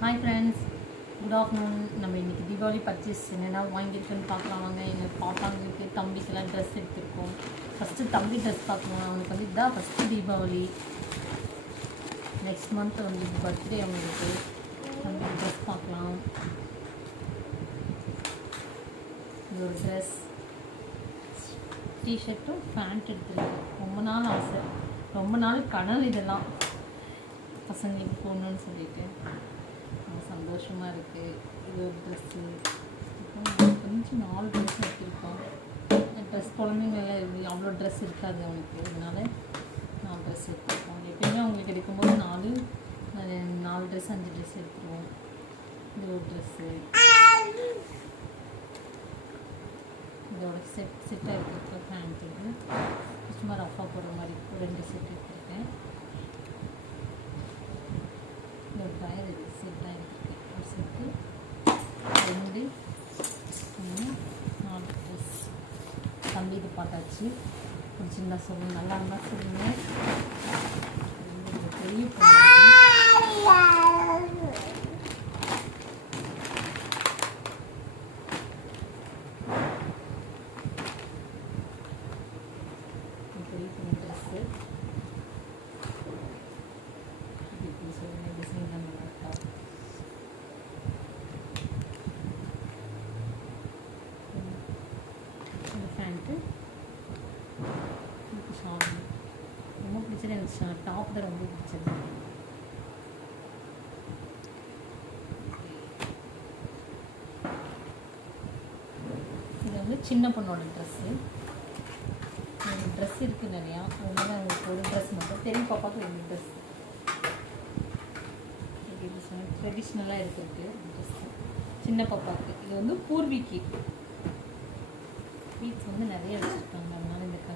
Hi friends good afternoon நம்ம இன்றைக்கி Deepavali purchase என்னென்ன வாங்கியிருக்குன்னு பார்க்கலாம். வாங்க எங்கள் பாப்பாங்களுக்கு தம்பிக்கெல்லாம் ட்ரெஸ் எடுத்திருக்கோம். ஃபஸ்ட்டு தம்பி ட்ரெஸ் பார்க்கலாம் அவனுக்கு வந்து இதான் ஃபஸ்ட்டு தீபாவளி. நெக்ஸ்ட் மந்த் வந்து பர்த்டே அவங்களுக்கு. தம்பி ட்ரெஸ் பார்க்கலாம். இது ஒரு ட்ரெஸ் டிஷர்ட்டும் பேண்ட் எடுத்துருக்கேன். ரொம்ப நாள் ஆசை. ரொம்ப நாள் கனவு இதெல்லாம். பசங்களுக்கு போகணுன்னு சொல்லிட்டு. சந்தோஷமாக இருக்குது இது ஒரு ட்ரெஸ்ஸு கொஞ்சம் நாலு ட்ரெஸ் எடுத்திருக்கோம். ட்ரெஸ் குழந்தைங்கள அவ்வளோ ட்ரெஸ் இருக்காது அவனுக்கு அதனால நாலு ட்ரெஸ் எடுத்துருக்கோம். எப்பயுமே அவங்களுக்கு எடுக்கும்போது நாலு நாலு ட்ரெஸ் அஞ்சு ட்ரெஸ் எடுத்துருவோம். இது ஒரு ட்ரெஸ்ஸு இதோட செட் செட்டாக இருக்கிற பேண்ட் இது. சும்மா ரஃபாக போடுற மாதிரி. ஒரு ரெண்டு செட் எடுத்துருக்கோம் இந்த ஒரு டயர் இது செட்டாக எடுத்திருக்கேன் ஒரு செட்டு ரெண்டு மூணு நாலு ட்ரெஸ் தம்பி ஒரு சின்ன பிடிச்சிருந்தா நல்லா இருந்தால் சொல்லுங்க. பெரிய பொண்ணு இது இப்படி சொல்லுங்கள் டிசைன் நல்லா இருக்கா பேண்ட்டு ரொம்ப பிடிச்சது எனக்கு டாப் தான் ரொம்ப பிடிச்சது இது வந்து சின்ன பொண்ணோட ட்ரெஸ்ஸு ட்ரெஸ் இருக்குது நிறையா. அதனால அவங்களுக்கு ஒரு ட்ரெஸ் மட்டும் பெரிய பாப்பாவுக்கு ரெண்டு ட்ரெஸ் ட்ரெடிஷ்னலாக இருக்கிறது ட்ரெஸ் சின்ன பாப்பாவுக்கு. இது வந்து பூர்விக்கு பீட்ஸ் வந்து நிறைய வச்சுருக்காங்க அதனால இந்த க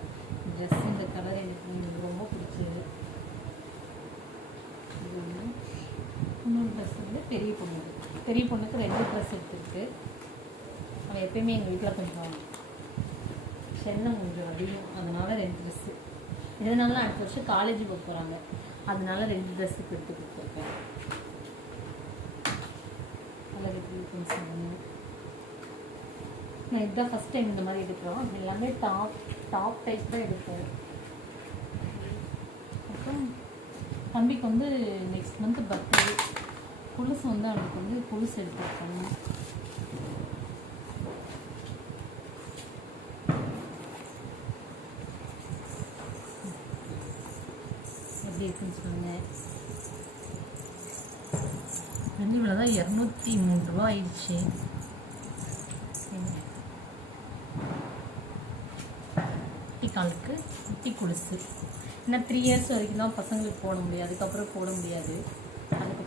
ட்ரெஸ் இந்த கலர் எனக்கு எனக்கு ரொம்ப பிடிச்சது இது வந்து இன்னொரு ட்ரெஸ் வந்து பெரிய பொண்ணு. பெரிய பொண்ணுக்கு ரெண்டு ட்ரெஸ் எடுத்துருக்கு. அவள் எப்பயுமே எங்கள் வீட்டில் கொஞ்சம் செல்லம் கொஞ்சம் அதிகம். அதனால் ரெண்டு ட்ரெஸ்ஸு இதனால அடுத்த வருஷம் காலேஜ் போக போகிறாங்க அதனால ரெண்டு ட்ரெஸ்ஸுக்கு எடுத்து கொடுத்துருக்கேன். நான் இதுதான் ஃபஸ்ட் டைம் இந்த மாதிரி எடுக்கிறோம். எல்லாமே டாப் டாப் டைப் தான் எடுப்பேன் அப்புறம் தம்பிக்கு வந்து நெக்ஸ்ட் மந்த் பர்த்டே கொலுசு வந்து அவனுக்கு வந்து கொலுசு எடுத்துருக்காங்க. எப்படி இருக்குன்னு சொல்லுங்க. ரெண்டு இவ்வளோ தான் இரநூத்தி மூணு ரூபா ஆயிடுச்சு. குட்டி காலுக்கு குட்டி கொலுசு. இன்னும் த்ரீ இயர்ஸ் வரைக்கும் தான் பசங்களுக்கு போட முடியாது அதுக்கப்புறம் போட முடியாது.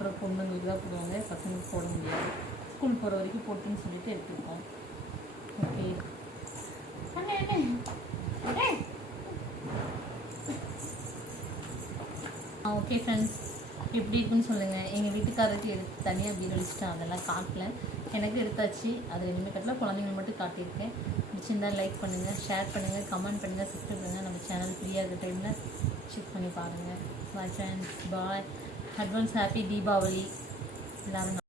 அதுக்கப்புறம் பொண்ணுங்களுக்கு தான் போடுவாங்க. பசங்களுக்கு போட முடியாது. ஸ்கூல் போகிற வரைக்கும் போட்டுன்னு சொல்லிட்டு எடுத்துருக்கோம் ஓகே. ஓகே ஃப்ரெண்ட்ஸ் எப்படி இருக்குன்னு சொல்லுங்கள் எங்கள் வீட்டுக்காரருக்கு எடுத்து தனியாக பீரோ அடிச்சிட்டேன் அதெல்லாம் காட்டல. எனக்கு எடுத்தாச்சு. அதில் இனிமேல் கட்டல. குழந்தைங்க மட்டும் காட்டியிருக்கேன். பிடிச்சிருந்தா லைக் பண்ணுங்கள் ஷேர் பண்ணுங்கள் கமெண்ட் பண்ணுங்கள் சப்ஸ்கிரைப் பண்ணுங்கள் நம்ம சேனல் ஃப்ரீயாக இருக்க டைமில் செக் பண்ணி பாருங்கள் bye friends bye advance happy Deepavali எல்லாரும்